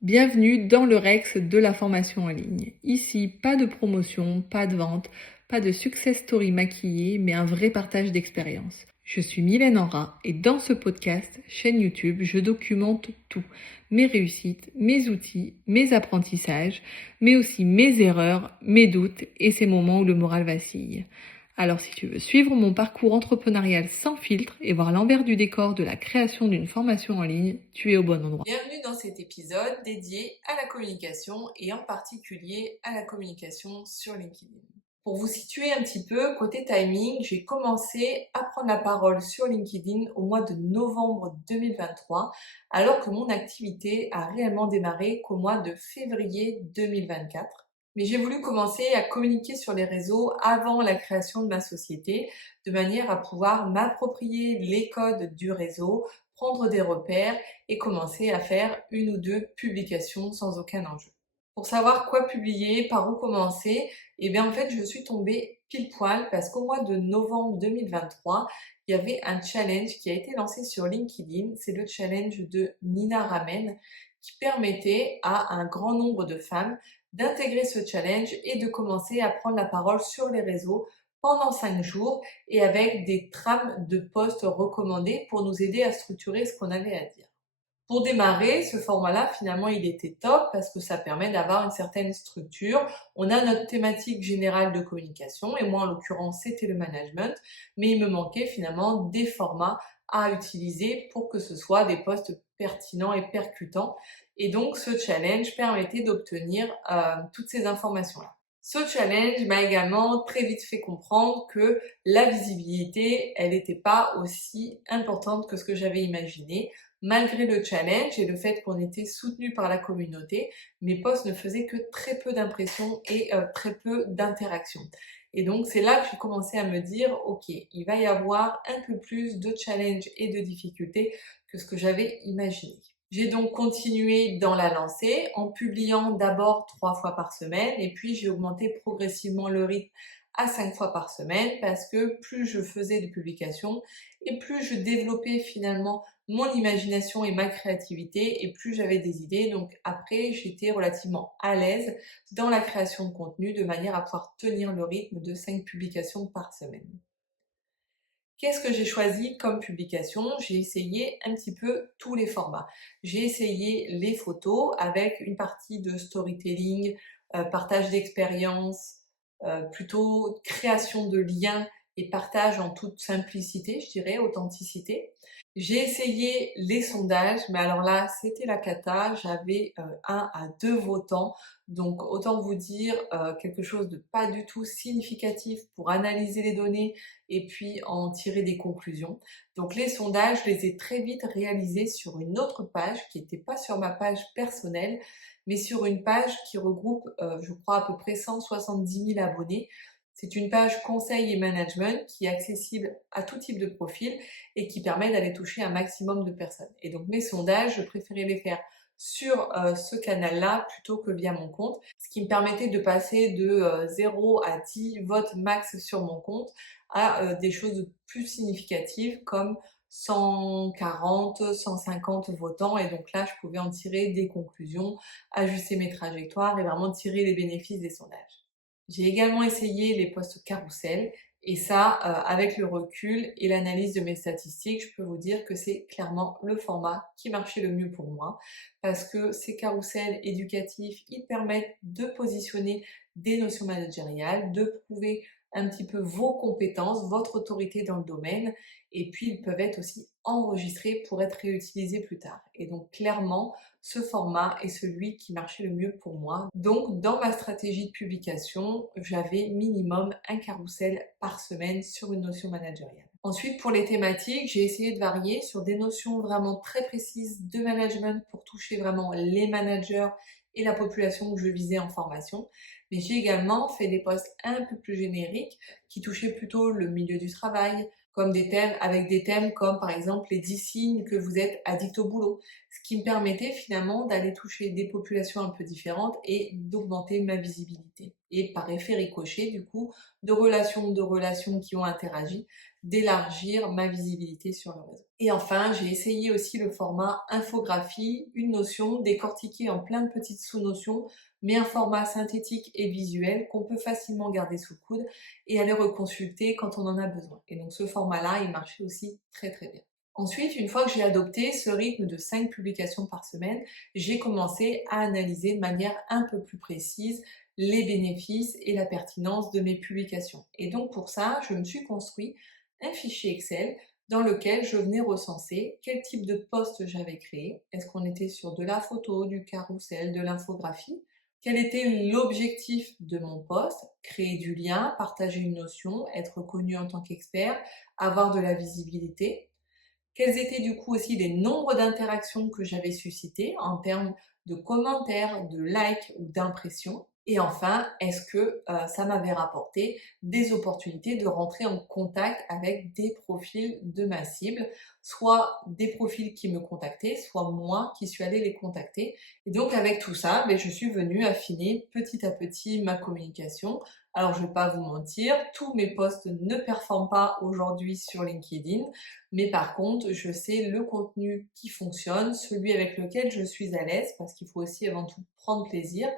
Bienvenue dans le Rex de la formation en ligne. Ici, pas de promotion, pas de vente, pas de success story maquillée, mais un vrai partage d'expérience. Je suis Mylène Henrat et dans ce podcast, chaîne YouTube, je documente tout. Mes réussites, mes outils, mes apprentissages, mais aussi mes erreurs, mes doutes et ces moments où le moral vacille. Alors si tu veux suivre mon parcours entrepreneurial sans filtre et voir l'envers du décor de la création d'une formation en ligne, tu es au bon endroit. Bienvenue dans cet épisode dédié à la communication et en particulier à la communication sur LinkedIn. Pour vous situer un petit peu, côté timing, j'ai commencé à prendre la parole sur LinkedIn au mois de novembre 2023, alors que mon activité a réellement démarré qu'au mois de février 2024. Mais j'ai voulu commencer à communiquer sur les réseaux avant la création de ma société, de manière à pouvoir m'approprier les codes du réseau, prendre des repères et commencer à faire une ou deux publications sans aucun enjeu. Pour savoir quoi publier, par où commencer, et bien en fait je suis tombée pile poil parce qu'au mois de novembre 2023, il y avait un challenge qui a été lancé sur LinkedIn, c'est le challenge de Nina Ramen qui permettait à un grand nombre de femmes d'intégrer ce challenge et de commencer à prendre la parole sur les réseaux pendant 5 jours et avec des trames de posts recommandés pour nous aider à structurer ce qu'on avait à dire. Pour démarrer, ce format-là, finalement, il était top parce que ça permet d'avoir une certaine structure. On a notre thématique générale de communication et moi, en l'occurrence, c'était le management, mais il me manquait finalement des formats à utiliser pour que ce soit des posts pertinents et percutants. Et donc, ce challenge permettait d'obtenir toutes ces informations-là. Ce challenge m'a également très vite fait comprendre que la visibilité, elle n'était pas aussi importante que ce que j'avais imaginé. Malgré le challenge et le fait qu'on était soutenu par la communauté, mes posts ne faisaient que très peu d'impressions et très peu d'interactions. Et donc c'est là que j'ai commencé à me dire, ok, il va y avoir un peu plus de challenge et de difficultés que ce que j'avais imaginé. J'ai donc continué dans la lancée en publiant d'abord 3 fois par semaine et puis j'ai augmenté progressivement le rythme à 5 fois par semaine parce que plus je faisais de publications et plus je développais finalement mon imagination et ma créativité et plus j'avais des idées. Donc après, j'étais relativement à l'aise dans la création de contenu de manière à pouvoir tenir le rythme de 5 publications par semaine. Qu'est-ce que j'ai choisi comme publication? J'ai essayé un petit peu tous les formats. J'ai essayé les photos avec une partie de storytelling, partage d'expérience, plutôt création de liens et partage en toute simplicité, je dirais, authenticité. J'ai essayé les sondages, mais alors là, c'était la cata. J'avais 1 à 2 votants, donc autant vous dire quelque chose de pas du tout significatif pour analyser les données et puis en tirer des conclusions. Donc les sondages, je les ai très vite réalisés sur une autre page qui n'était pas sur ma page personnelle, mais sur une page qui regroupe, je crois, à peu près 170 000 abonnés. C'est une page conseil et management qui est accessible à tout type de profil et qui permet d'aller toucher un maximum de personnes. Et donc mes sondages, je préférais les faire sur ce canal-là plutôt que via mon compte, ce qui me permettait de passer de 0 à 10 votes max sur mon compte à des choses plus significatives comme 140, 150 votants et donc là je pouvais en tirer des conclusions, ajuster mes trajectoires et vraiment tirer les bénéfices des sondages. J'ai également essayé les posts carousel et ça, avec le recul et l'analyse de mes statistiques, je peux vous dire que c'est clairement le format qui marchait le mieux pour moi parce que ces carousels éducatifs, ils permettent de positionner des notions managériales, de prouver un petit peu vos compétences, votre autorité dans le domaine et puis ils peuvent être aussi enregistrés pour être réutilisés plus tard. Et donc clairement, ce format est celui qui marchait le mieux pour moi. Donc dans ma stratégie de publication, j'avais minimum un carrousel par semaine sur une notion managériale. Ensuite, pour les thématiques, j'ai essayé de varier sur des notions vraiment très précises de management pour toucher vraiment les managers et la population que je visais en formation. Mais j'ai également fait des posts un peu plus génériques qui touchaient plutôt le milieu du travail, comme des thèmes, avec des thèmes comme par exemple les 10 signes que vous êtes addict au boulot. ce qui me permettait finalement d'aller toucher des populations un peu différentes et d'augmenter ma visibilité. Et par effet ricochet, du coup, de relations qui ont interagi, d'élargir ma visibilité sur le réseau. Et enfin, j'ai essayé aussi le format infographie, une notion décortiquée en plein de petites sous-notions, mais un format synthétique et visuel qu'on peut facilement garder sous le coude et aller reconsulter quand on en a besoin. Et donc ce format-là, il marchait aussi très très bien. Ensuite, une fois que j'ai adopté ce rythme de 5 publications par semaine, j'ai commencé à analyser de manière un peu plus précise les bénéfices et la pertinence de mes publications. Et donc pour ça, je me suis construit un fichier Excel dans lequel je venais recenser quel type de poste j'avais créé. Est-ce qu'on était sur de la photo, du carrousel, de l'infographie? Quel était l'objectif de mon poste? Créer du lien, partager une notion, être connu en tant qu'expert, avoir de la visibilité. Quels étaient du coup aussi les nombres d'interactions que j'avais suscitées en termes de commentaires, de likes ou d'impressions? Et enfin, est-ce que ça m'avait rapporté des opportunités de rentrer en contact avec des profils de ma cible, soit des profils qui me contactaient, soit moi qui suis allée les contacter. Et donc avec tout ça, ben, je suis venue affiner petit à petit ma communication. Alors je ne vais pas vous mentir, tous mes posts ne performent pas aujourd'hui sur LinkedIn. Mais par contre, je sais le contenu qui fonctionne, celui avec lequel je suis à l'aise, parce qu'il faut aussi avant tout prendre plaisir.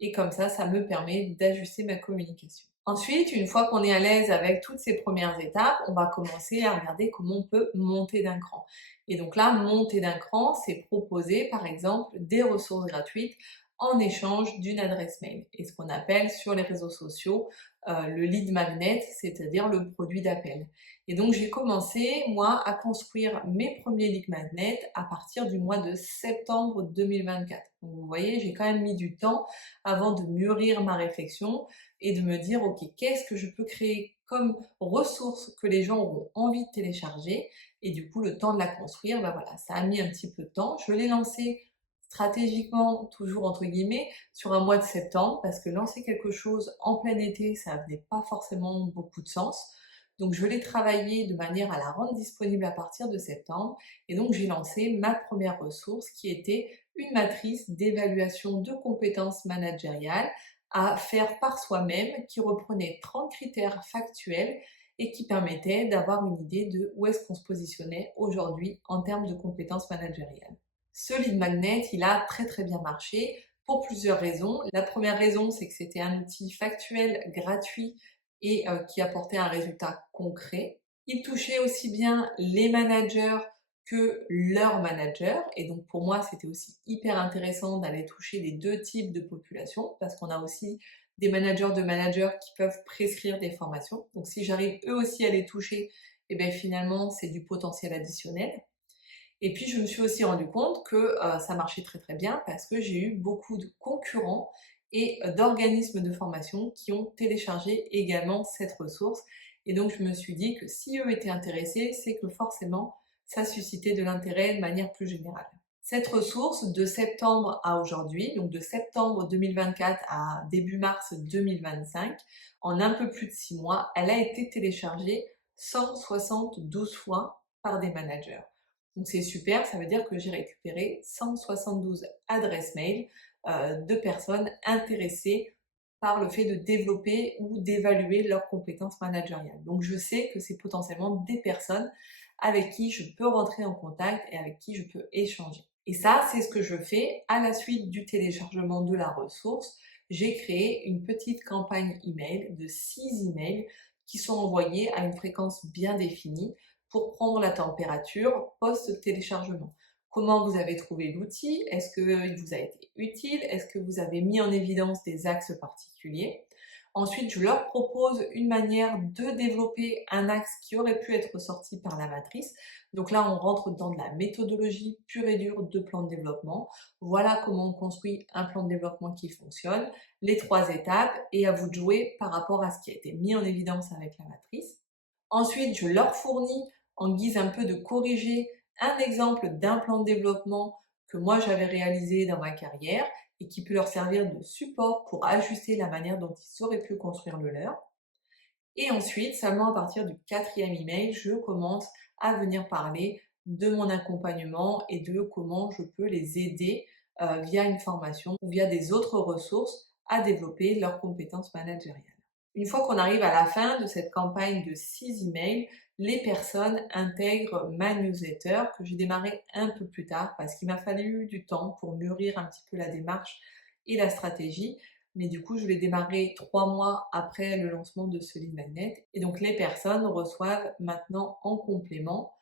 Et comme ça me permet d'ajuster ma communication. Ensuite, une fois qu'on est à l'aise avec toutes ces premières étapes, on va commencer à regarder comment on peut monter d'un cran. Et donc là, monter d'un cran, c'est proposer par exemple des ressources gratuites en échange d'une adresse mail. Et ce qu'on appelle sur les réseaux sociaux le lead magnet, c'est-à-dire le produit d'appel. Et donc j'ai commencé, moi, à construire mes premiers lead magnets à partir du mois de septembre 2024. Donc vous voyez, j'ai quand même mis du temps avant de mûrir ma réflexion et de me dire, ok, qu'est-ce que je peux créer comme ressource que les gens auront envie de télécharger? Et du coup, le temps de la construire, ben voilà, ça a mis un petit peu de temps. Je l'ai lancé stratégiquement, toujours entre guillemets, sur un mois de septembre, parce que lancer quelque chose en plein été, ça n'avait pas forcément beaucoup de sens. Donc je l'ai travaillé de manière à la rendre disponible à partir de septembre. Et donc j'ai lancé ma première ressource qui était une matrice d'évaluation de compétences managériales à faire par soi-même, qui reprenait 30 critères factuels et qui permettait d'avoir une idée de où est-ce qu'on se positionnait aujourd'hui en termes de compétences managériales. Ce lead magnet, il a très très bien marché pour plusieurs raisons. La première raison, c'est que c'était un outil factuel, gratuit et qui apportait un résultat concret. Il touchait aussi bien les managers que leurs managers. Et donc pour moi, c'était aussi hyper intéressant d'aller toucher les deux types de populations parce qu'on a aussi des managers de managers qui peuvent prescrire des formations. Donc si j'arrive eux aussi à les toucher, et bien finalement, c'est du potentiel additionnel. Et puis je me suis aussi rendu compte que ça marchait très très bien parce que j'ai eu beaucoup de concurrents et d'organismes de formation qui ont téléchargé également cette ressource. Et donc je me suis dit que si eux étaient intéressés, c'est que forcément ça suscitait de l'intérêt de manière plus générale. Cette ressource, de septembre à aujourd'hui, donc de septembre 2024 à début mars 2025, en un peu plus de 6 mois, elle a été téléchargée 172 fois par des managers. Donc c'est super, ça veut dire que j'ai récupéré 172 adresses mail de personnes intéressées par le fait de développer ou d'évaluer leurs compétences managériales. Donc je sais que c'est potentiellement des personnes avec qui je peux rentrer en contact et avec qui je peux échanger. Et ça, c'est ce que je fais à la suite du téléchargement de la ressource. J'ai créé une petite campagne email de 6 emails qui sont envoyés à une fréquence bien définie pour prendre la température post-téléchargement. Comment vous avez trouvé l'outil? Est-ce qu'il vous a été utile? Est-ce que vous avez mis en évidence des axes particuliers? Ensuite, je leur propose une manière de développer un axe qui aurait pu être sorti par la matrice. Donc là, on rentre dans de la méthodologie pure et dure de plan de développement. Voilà comment on construit un plan de développement qui fonctionne, les 3 étapes, et à vous de jouer par rapport à ce qui a été mis en évidence avec la matrice. Ensuite, je leur fournis en guise un peu de corriger un exemple d'un plan de développement que moi j'avais réalisé dans ma carrière et qui peut leur servir de support pour ajuster la manière dont ils auraient pu construire le leur. Et ensuite, seulement à partir du 4e email, je commence à venir parler de mon accompagnement et de comment je peux les aider via une formation ou via des autres ressources à développer leurs compétences managériales. Une fois qu'on arrive à la fin de cette campagne de 6 emails, les personnes intègrent ma newsletter que j'ai démarrée un peu plus tard parce qu'il m'a fallu du temps pour mûrir un petit peu la démarche et la stratégie. Mais du coup, je l'ai démarré 3 mois après le lancement de ce lead magnet. Et donc, les personnes reçoivent maintenant en complément,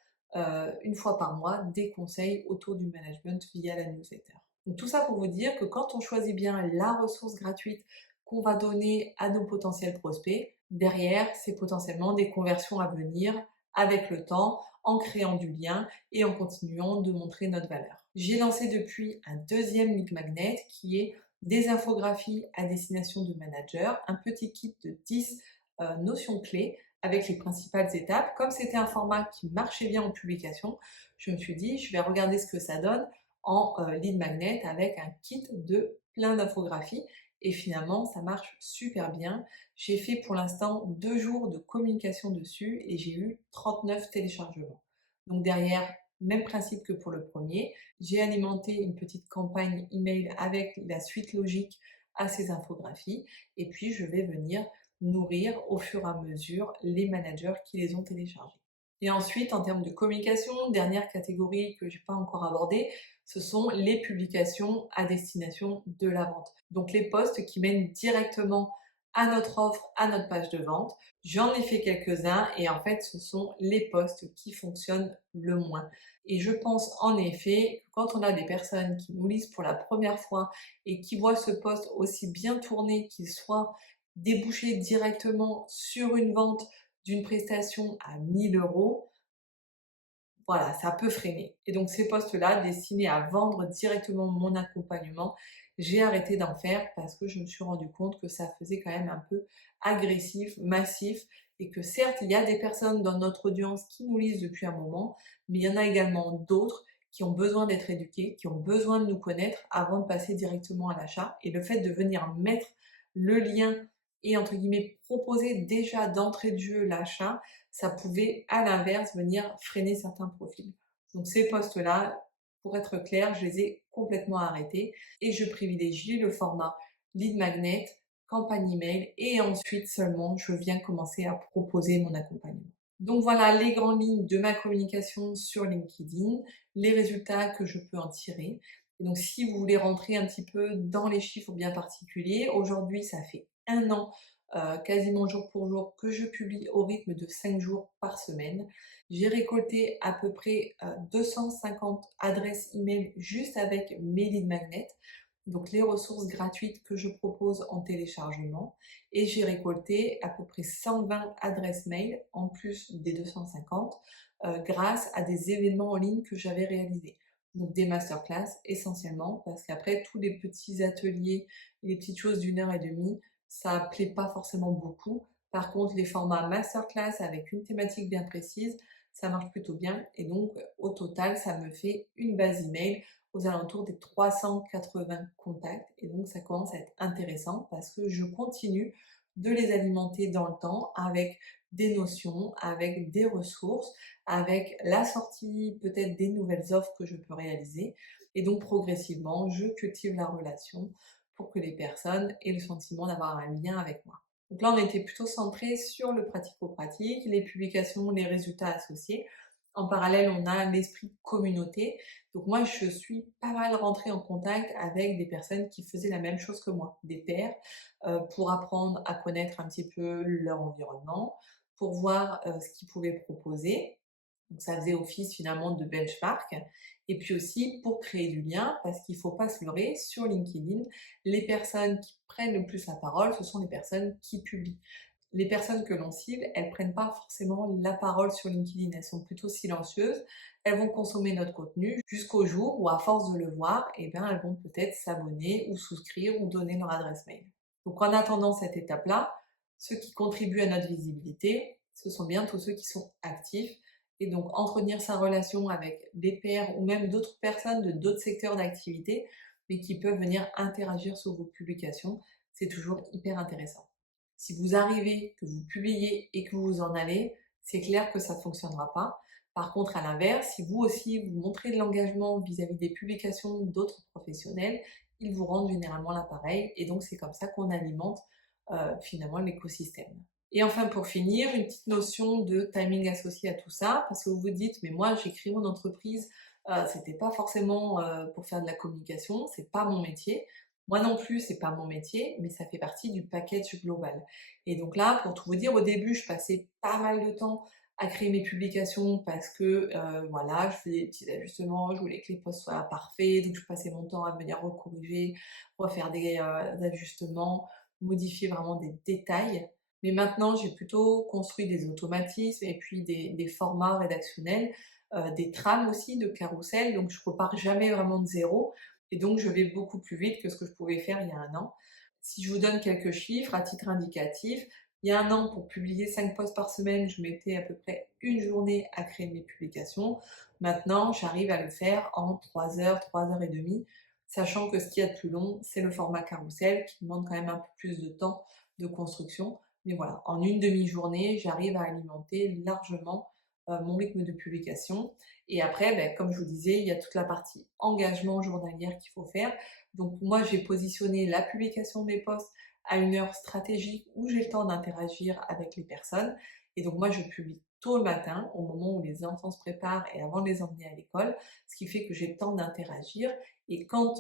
une fois par mois, des conseils autour du management via la newsletter. Donc, tout ça pour vous dire que quand on choisit bien la ressource gratuite qu'on va donner à nos potentiels prospects, derrière, c'est potentiellement des conversions à venir avec le temps, en créant du lien et en continuant de montrer notre valeur. J'ai lancé depuis un deuxième lead magnet qui est des infographies à destination de managers, un petit kit de 10 notions clés avec les principales étapes. Comme c'était un format qui marchait bien en publication, je me suis dit, je vais regarder ce que ça donne en lead magnet avec un kit de plein d'infographies. Et finalement, ça marche super bien. J'ai fait pour l'instant 2 jours de communication dessus et j'ai eu 39 téléchargements. Donc derrière, même principe que pour le premier, j'ai alimenté une petite campagne email avec la suite logique à ces infographies et puis je vais venir nourrir au fur et à mesure les managers qui les ont téléchargés. Et ensuite, en termes de communication, dernière catégorie que je n'ai pas encore abordée, ce sont les publications à destination de la vente. Donc les posts qui mènent directement à notre offre, à notre page de vente. J'en ai fait quelques-uns et en fait, ce sont les posts qui fonctionnent le moins. Et je pense en effet que quand on a des personnes qui nous lisent pour la première fois et qui voient ce post aussi bien tourné qu'il soit débouché directement sur une vente d'une prestation à 1 000 €, voilà, ça peut freiner. Et donc ces postes-là, destinés à vendre directement mon accompagnement, j'ai arrêté d'en faire parce que je me suis rendu compte que ça faisait quand même un peu agressif, massif, et que certes, il y a des personnes dans notre audience qui nous lisent depuis un moment, mais il y en a également d'autres qui ont besoin d'être éduqués, qui ont besoin de nous connaître avant de passer directement à l'achat. Et le fait de venir mettre le lien et entre guillemets proposer déjà d'entrée de jeu l'achat, ça pouvait à l'inverse venir freiner certains profils. Donc ces postes-là, pour être clair, je les ai complètement arrêtés et je privilégie le format lead magnet, campagne email et ensuite seulement je viens commencer à proposer mon accompagnement. Donc voilà les grandes lignes de ma communication sur LinkedIn, les résultats que je peux en tirer. Et donc si vous voulez rentrer un petit peu dans les chiffres bien particuliers, aujourd'hui ça fait 1 an quasiment jour pour jour que je publie au rythme de 5 jours par semaine. J'ai récolté à peu près 250 adresses email juste avec mes lead magnets, donc les ressources gratuites que je propose en téléchargement, et j'ai récolté à peu près 120 adresses mail en plus des 250 grâce à des événements en ligne que j'avais réalisés. Donc des masterclass essentiellement, parce qu'après tous les petits ateliers et les petites choses d'1 h 30, ça plaît pas forcément beaucoup. Par contre, les formats masterclass avec une thématique bien précise, ça marche plutôt bien. Et donc, au total, ça me fait une base email aux alentours des 380 contacts. Et donc, ça commence à être intéressant parce que je continue de les alimenter dans le temps avec des notions, avec des ressources, avec la sortie peut-être des nouvelles offres que je peux réaliser. Et donc, progressivement, je cultive la relation pour que les personnes aient le sentiment d'avoir un lien avec moi. Donc là, on était plutôt centré sur le pratico-pratique, les publications, les résultats associés. En parallèle, on a l'esprit de communauté. Donc moi, je suis pas mal rentrée en contact avec des personnes qui faisaient la même chose que moi, des pairs, pour apprendre à connaître un petit peu leur environnement, pour voir ce qu'ils pouvaient proposer. Donc ça faisait office finalement de benchmark. Et puis aussi pour créer du lien, parce qu'il ne faut pas se leurrer, sur LinkedIn, les personnes qui prennent le plus la parole, ce sont les personnes qui publient. Les personnes que l'on cible, elles prennent pas forcément la parole sur LinkedIn, elles sont plutôt silencieuses, elles vont consommer notre contenu jusqu'au jour où, à force de le voir, eh bien, elles vont peut-être s'abonner ou souscrire ou donner leur adresse mail. Donc en attendant cette étape-là, ceux qui contribuent à notre visibilité, ce sont bien tous ceux qui sont actifs. Et donc entretenir sa relation avec des pairs ou même d'autres personnes de d'autres secteurs d'activité, mais qui peuvent venir interagir sur vos publications, c'est toujours hyper intéressant. Si vous arrivez, que vous publiez et que vous en allez, c'est clair que ça ne fonctionnera pas. Par contre, à l'inverse, si vous aussi vous montrez de l'engagement vis-à-vis des publications d'autres professionnels, ils vous rendent généralement l'appareil et donc c'est comme ça qu'on alimente finalement l'écosystème. Et enfin, pour finir, une petite notion de timing associée à tout ça, parce que vous vous dites, mais moi j'ai créé mon entreprise, c'était pas forcément pour faire de la communication, c'est pas mon métier. Moi non plus, c'est pas mon métier, mais ça fait partie du package global. Et donc là, pour tout vous dire, au début, je passais pas mal de temps à créer mes publications parce que voilà, je faisais des petits ajustements, je voulais que les posts soient parfaits, donc je passais mon temps à venir recorriger, refaire des ajustements, modifier vraiment des détails. Mais maintenant, j'ai plutôt construit des automatismes et puis des formats rédactionnels, des trames aussi de carrousel, donc je repars jamais vraiment de zéro et donc je vais beaucoup plus vite que ce que je pouvais faire il y a un an. Si je vous donne quelques chiffres à titre indicatif, il y a un an, pour publier 5 posts par semaine, je mettais à peu près une journée à créer mes publications. Maintenant, j'arrive à le faire en 3 heures, 3 heures et demie, sachant que ce qu'il y a de plus long, c'est le format carrousel qui demande quand même un peu plus de temps de construction. Mais voilà, en une demi-journée, j'arrive à alimenter largement mon rythme de publication. Et après, comme je vous disais, il y a toute la partie engagement journalière qu'il faut faire. Donc moi, j'ai positionné la publication des posts à une heure stratégique où j'ai le temps d'interagir avec les personnes. Et donc moi, je publie tôt le matin, au moment où les enfants se préparent et avant de les emmener à l'école, ce qui fait que j'ai le temps d'interagir. Et quand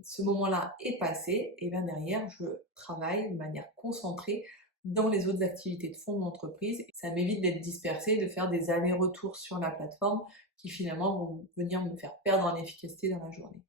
ce moment-là est passé, et bien derrière, je travaille de manière concentrée dans les autres activités de fond de l'entreprise. Ça m'évite d'être dispersée, de faire des allers-retours sur la plateforme qui finalement vont venir me faire perdre en efficacité dans la journée.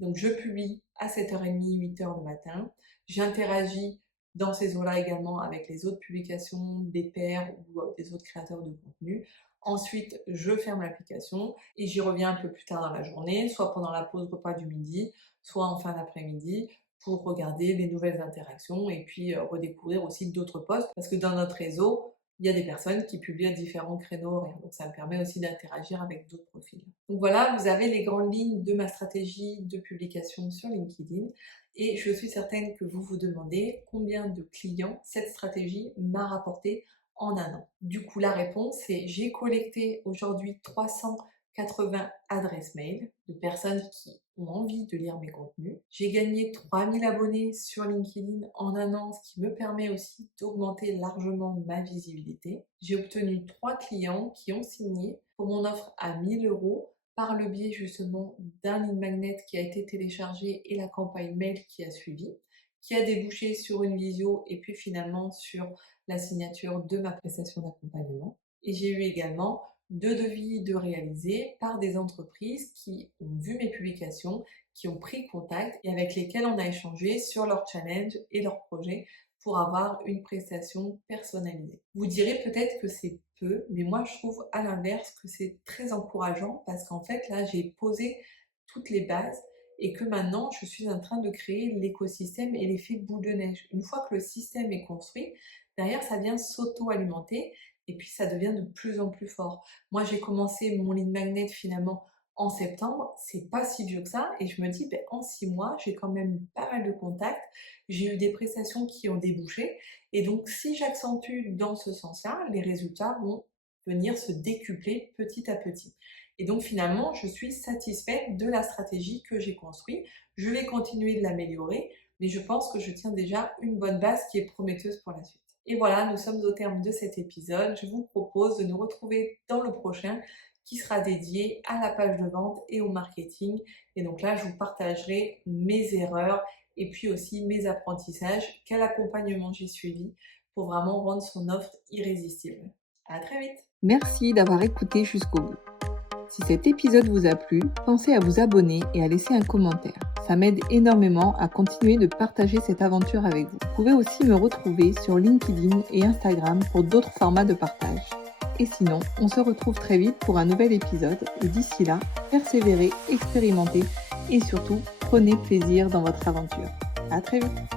Donc je publie à 7h30, 8h le matin. J'interagis dans ces eaux-là également avec les autres publications des pairs ou des autres créateurs de contenu. Ensuite, je ferme l'application et j'y reviens un peu plus tard dans la journée, soit pendant la pause repas du midi, soit en fin d'après-midi, pour regarder les nouvelles interactions et puis redécouvrir aussi d'autres posts. Parce que dans notre réseau, il y a des personnes qui publient à différents créneaux horaires. Donc ça me permet aussi d'interagir avec d'autres profils. Donc voilà, vous avez les grandes lignes de ma stratégie de publication sur LinkedIn. Et je suis certaine que vous vous demandez combien de clients cette stratégie m'a rapporté en un an. Du coup, la réponse c'est j'ai collecté aujourd'hui 380 adresses mail de personnes qui ont envie de lire mes contenus. J'ai gagné 3000 abonnés sur LinkedIn en un an, ce qui me permet aussi d'augmenter largement ma visibilité. J'ai obtenu 3 clients qui ont signé pour mon offre à 1000 € par le biais justement d'un lead magnet qui a été téléchargé et la campagne mail qui a suivi, qui a débouché sur une visio et puis finalement sur la signature de ma prestation d'accompagnement. Et j'ai eu également 2 devis de réaliser par des entreprises qui ont vu mes publications, qui ont pris contact et avec lesquelles on a échangé sur leur challenge et leurs projets pour avoir une prestation personnalisée. Vous direz peut-être que c'est peu, mais moi je trouve à l'inverse que c'est très encourageant parce qu'en fait là j'ai posé toutes les bases et que maintenant je suis en train de créer l'écosystème et l'effet boule de neige. Une fois que le système est construit, derrière ça vient s'auto-alimenter et puis ça devient de plus en plus fort. Moi j'ai commencé mon lead magnet finalement en septembre, c'est pas si vieux que ça et je me dis en 6 mois j'ai quand même eu pas mal de contacts, j'ai eu des prestations qui ont débouché et donc si j'accentue dans ce sens-là, les résultats vont venir se décupler petit à petit. Et donc finalement je suis satisfaite de la stratégie que j'ai construite, je vais continuer de l'améliorer, mais je pense que je tiens déjà une bonne base qui est prometteuse pour la suite. Et voilà, nous sommes au terme de cet épisode. Je vous propose de nous retrouver dans le prochain qui sera dédié à la page de vente et au marketing. Et donc là, je vous partagerai mes erreurs et puis aussi mes apprentissages, quel accompagnement j'ai suivi pour vraiment rendre son offre irrésistible. À très vite! Merci d'avoir écouté jusqu'au bout. Si cet épisode vous a plu, pensez à vous abonner et à laisser un commentaire. Ça m'aide énormément à continuer de partager cette aventure avec vous. Vous pouvez aussi me retrouver sur LinkedIn et Instagram pour d'autres formats de partage. Et sinon, on se retrouve très vite pour un nouvel épisode. Et d'ici là, persévérez, expérimentez et surtout, prenez plaisir dans votre aventure. À très vite!